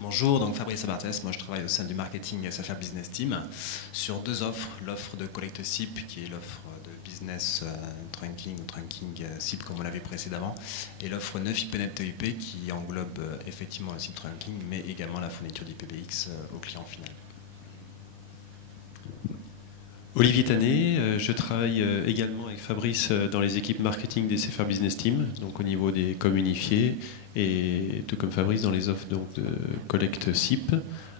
Bonjour, donc Fabrice Abarthès, moi je travaille au sein du marketing SFR Business Team sur deux offres, l'offre de Collect SIP qui est l'offre de business trunking ou trunking SIP comme on l'avait précédemment et l'offre 9 IPNet TIP qui englobe effectivement le SIP trunking mais également la fourniture d'IPBX au client final. Olivier Tanet, je travaille également avec Fabrice dans les équipes marketing des SFR Business Team, donc au niveau des coms unifiés, et tout comme Fabrice dans les offres donc, de Collect SIP,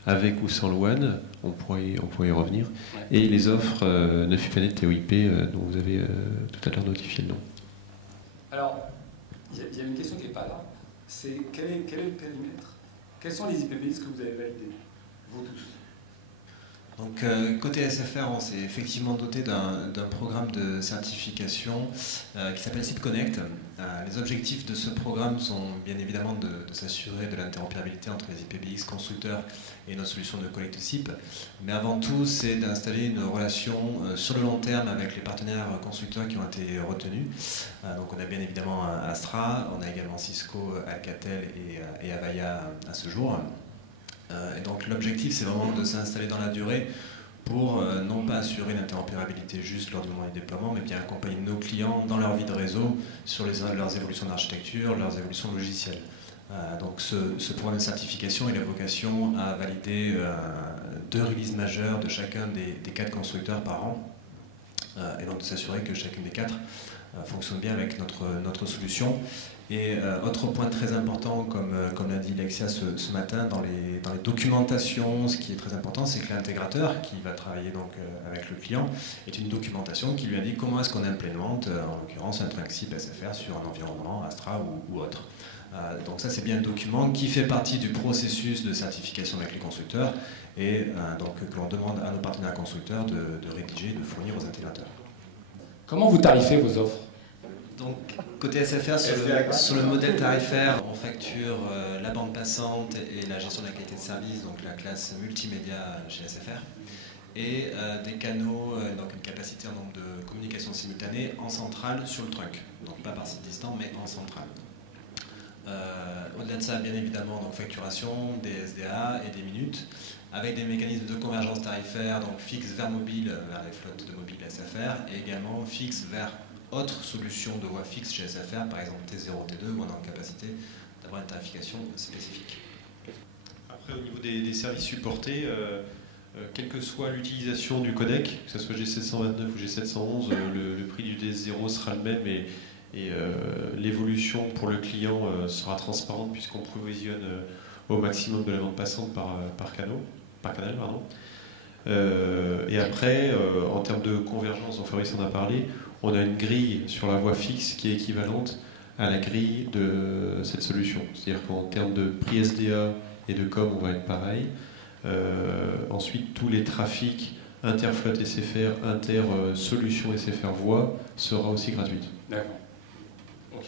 avec ou sans le WAN, on pourrait y revenir, et les offres 9 IPNet TOIP dont vous avez tout à l'heure notifié le nom. Alors, il y a une question qui n'est pas là, c'est quel est le périmètre? Quels sont les IPBX que vous avez validés, vous tous? Donc côté SFR, on s'est effectivement doté d'un programme de certification qui s'appelle SIP Connect. Les objectifs de ce programme sont bien évidemment de s'assurer de l'interopérabilité entre les IPBX constructeurs et notre solution de Collect SIP. Mais avant tout, c'est d'installer une relation sur le long terme avec les partenaires constructeurs qui ont été retenus. Donc on a bien évidemment Astra, on a également Cisco, Alcatel et Avaya à ce jour. Et donc l'objectif c'est vraiment de s'installer dans la durée pour non pas assurer l'interopérabilité juste lors du moment du déploiement, mais bien accompagner nos clients dans leur vie de réseau sur leurs évolutions d'architecture, leurs évolutions logicielles. Donc ce programme de certification il a vocation à valider 2 releases majeures de chacun des 4 constructeurs par an, et donc de s'assurer que chacune des 4 fonctionne bien avec notre solution. Et autre point très important, comme l'a dit Lexia ce matin, dans les documentations, ce qui est très important, c'est que l'intégrateur qui va travailler donc, avec le client est une documentation qui lui indique comment est-ce qu'on implémente, en l'occurrence un trunk SIP SFR sur un environnement Astra ou autre. Donc ça c'est bien un document qui fait partie du processus de certification avec les constructeurs et donc que l'on demande à nos partenaires constructeurs de rédiger, de fournir aux intégrateurs. Comment vous tarifez vos offres? Donc, côté SFR, sur le modèle tarifaire, on facture la bande passante et la gestion de la qualité de service, donc la classe multimédia chez SFR, et des canaux, donc une capacité en nombre de communications simultanées en centrale sur le trunk, donc pas par site distant, mais en centrale. Au-delà de ça, bien évidemment, donc facturation, des SDA et des minutes, avec des mécanismes de convergence tarifaire, donc fixe vers mobile, vers les flottes de mobile SFR, et également fixe vers autres solutions de voie fixe chez SFR, par exemple T0, T2, où on a en capacité d'avoir une tarification spécifique. Après, au niveau des services supportés, quelle que soit l'utilisation du codec, que ce soit G729 ou G711, le prix du DS0 sera le même et l'évolution pour le client sera transparente puisqu'on provisionne au maximum de la bande passante par canal. Et après, en termes de convergence, dont Fabrice en a parlé, on a une grille sur la voie fixe qui est équivalente à la grille de cette solution. C'est-à-dire qu'en termes de prix SDA et de com, on va être pareil. Ensuite, tous les trafics interflotte SFR, inter-solution SFR voix sera aussi gratuite. D'accord. Ok.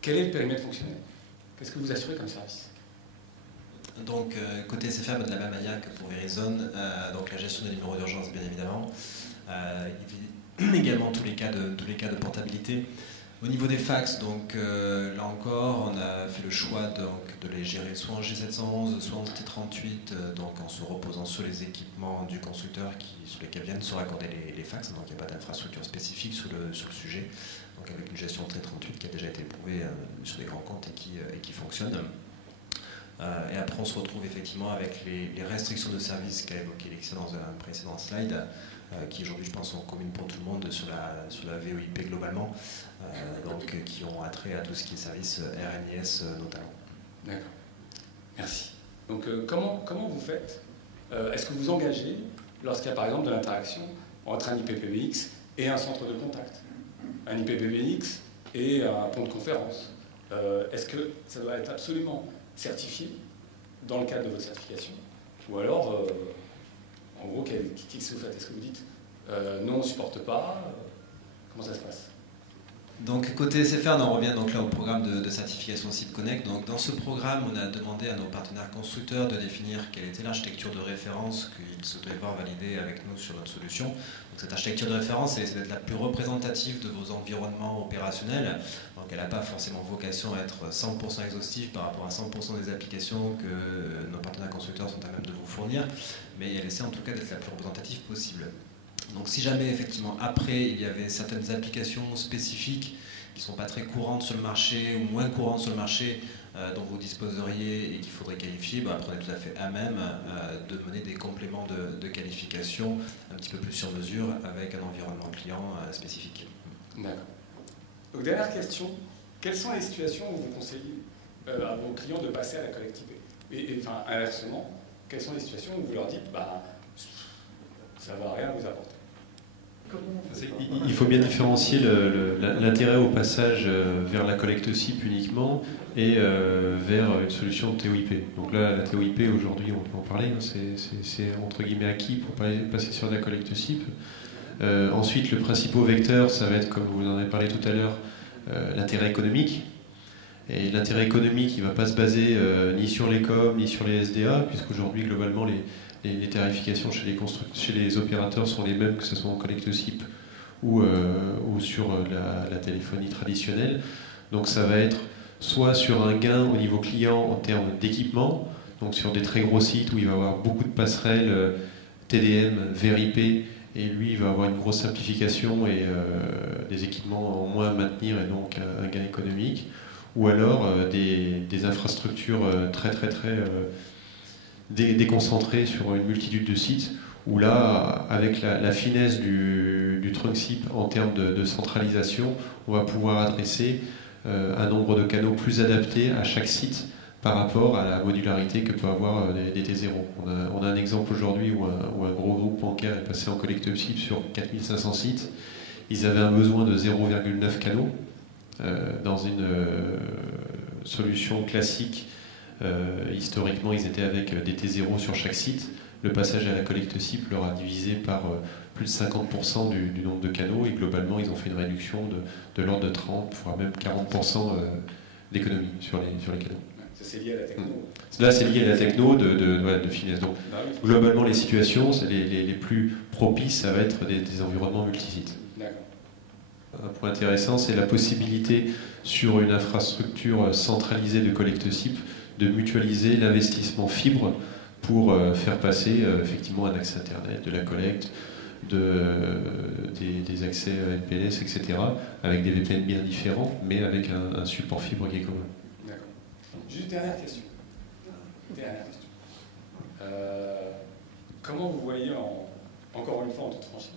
Quel est le périmètre fonctionnel? Qu'est-ce que vous assurez comme service? Donc, côté SFR, de la même manière que pour Verizon, donc la gestion des numéros d'urgence, bien évidemment. Également tous les cas de portabilité. Au niveau des fax, donc là encore, on a fait le choix donc, de les gérer soit en G711, soit en T38, donc en se reposant sur les équipements du constructeur sur lesquels viennent se raccorder les fax, donc il n'y a pas d'infrastructure spécifique sur le sujet, donc avec une gestion T38 qui a déjà été éprouvée sur des grands comptes et qui fonctionne. Et après, on se retrouve effectivement avec les restrictions de service qu'a évoqué Lexia dans un précédent slide, qui aujourd'hui, je pense, sont communes pour tout le monde sur la VoIP globalement, donc qui ont attrait à tout ce qui est service RNIS notamment. D'accord. Merci. Donc, comment vous faites? Est-ce que vous engagez lorsqu'il y a par exemple de l'interaction entre un IPPBX et un centre de contact, un IPPBX et un pont de conférence? Est-ce que ça doit être absolument certifié dans le cadre de votre certification? Ou alors, en gros, qu'est-ce que vous faites? Est-ce que vous dites non, on ne supporte pas? Comment ça se passe? Donc côté SFR, on en revient donc là au programme de certification SIP Connect. Donc dans ce programme, on a demandé à nos partenaires constructeurs de définir quelle était l'architecture de référence qu'ils souhaitaient voir validée avec nous sur notre solution. Donc cette architecture de référence, c'est d'être la plus représentative de vos environnements opérationnels. Donc elle n'a pas forcément vocation à être 100% exhaustive par rapport à 100% des applications que nos partenaires constructeurs sont à même de vous fournir, mais elle essaie en tout cas d'être la plus représentative possible. Donc si jamais effectivement après il y avait certaines applications spécifiques qui ne sont pas très courantes sur le marché ou moins courantes sur le marché dont vous disposeriez et qu'il faudrait qualifier, bah, après on est tout à fait à même de mener des compléments de qualification un petit peu plus sur mesure avec un environnement client spécifique. D'accord. Donc dernière question, quelles sont les situations où vous conseillez à vos clients de passer à la collecte IP et enfin inversement, quelles sont les situations où vous leur dites bah, ça ne va rien vous apporter? Il faut bien différencier l'intérêt au passage vers la collecte SIP uniquement et vers une solution de TOIP. Donc là, la TOIP, aujourd'hui, on peut en parler, hein, c'est entre guillemets acquis pour passer sur la collecte SIP. Ensuite, le principal vecteur, ça va être, comme vous en avez parlé tout à l'heure, l'intérêt économique. Et l'intérêt économique, il ne va pas se baser ni sur les COM, ni sur les SDA, puisqu'aujourd'hui, globalement, les tarifications chez les opérateurs sont les mêmes, que ce soit en collecte SIP ou sur la téléphonie traditionnelle. Donc ça va être soit sur un gain au niveau client en termes d'équipement, donc sur des très gros sites où il va y avoir beaucoup de passerelles TDM, VRIP, et lui il va avoir une grosse simplification et des équipements en moins à maintenir et donc un gain économique, ou alors des infrastructures très déconcentré sur une multitude de sites, où là, avec la finesse du trunk SIP en termes de centralisation, on va pouvoir adresser un nombre de canaux plus adapté à chaque site par rapport à la modularité que peut avoir des T0. On a un exemple aujourd'hui où un gros groupe bancaire est passé en collecte SIP sur 4500 sites. Ils avaient un besoin de 0,9 canaux dans une solution classique. Historiquement, ils étaient avec des T0 sur chaque site. Le passage à la collecte SIP leur a divisé par plus de 50% du nombre de canaux, et globalement, ils ont fait une réduction de l'ordre de 30, voire même 40% d'économie sur les canaux. Ça, c'est lié à la techno. Là, c'est lié à la techno de finesse. Donc, globalement, les situations les plus propices, ça va être des environnements multisites. Un point intéressant, c'est la possibilité sur une infrastructure centralisée de collecte SIP de mutualiser l'investissement fibre pour faire passer effectivement un accès Internet, de la collecte, des accès MPLS, etc., avec des VPN bien différents, mais avec un support fibre qui est commun. D'accord. Juste dernière question. Comment vous voyez, encore une fois en toute franchise,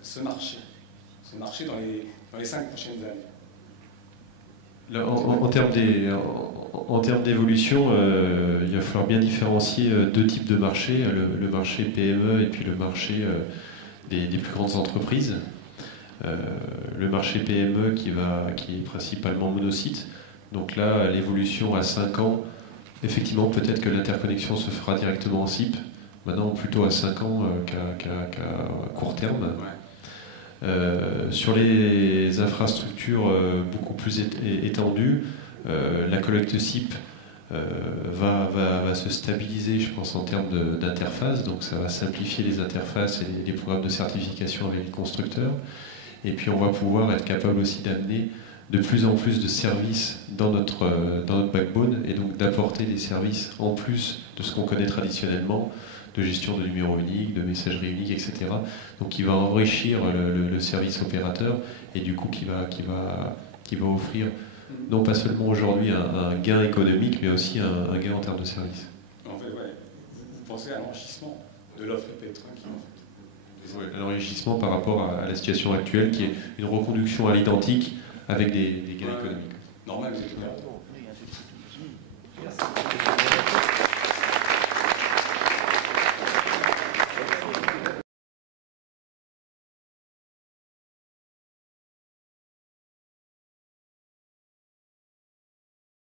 ce marché dans les 5 prochaines années? Là, en termes d'évolution, il va falloir bien différencier deux types de marchés, le marché PME et puis le marché des plus grandes entreprises. Le marché PME qui est principalement monosite. Donc là, l'évolution à 5 ans, effectivement, peut-être que l'interconnexion se fera directement en SIP, maintenant plutôt à 5 ans qu'à court terme. Ouais. Sur les infrastructures beaucoup plus étendues, la collecte SIP va se stabiliser, je pense, en termes d'interface. Donc ça va simplifier les interfaces et les programmes de certification avec les constructeurs. Et puis on va pouvoir être capable aussi d'amener de plus en plus de services dans notre backbone, et donc d'apporter des services en plus de ce qu'on connaît traditionnellement, de gestion de numéros uniques, de messagerie unique, etc. Donc qui va enrichir le service opérateur, et du coup qui va offrir non pas seulement aujourd'hui un gain économique, mais aussi un gain en termes de service. En fait, ouais, vous pensez à l'enrichissement de l'offre IP tranquille, en fait. Ouais, l'enrichissement par rapport à la situation actuelle, qui est une reconduction à l'identique avec des gains économiques. Normal, vous êtes opérateur.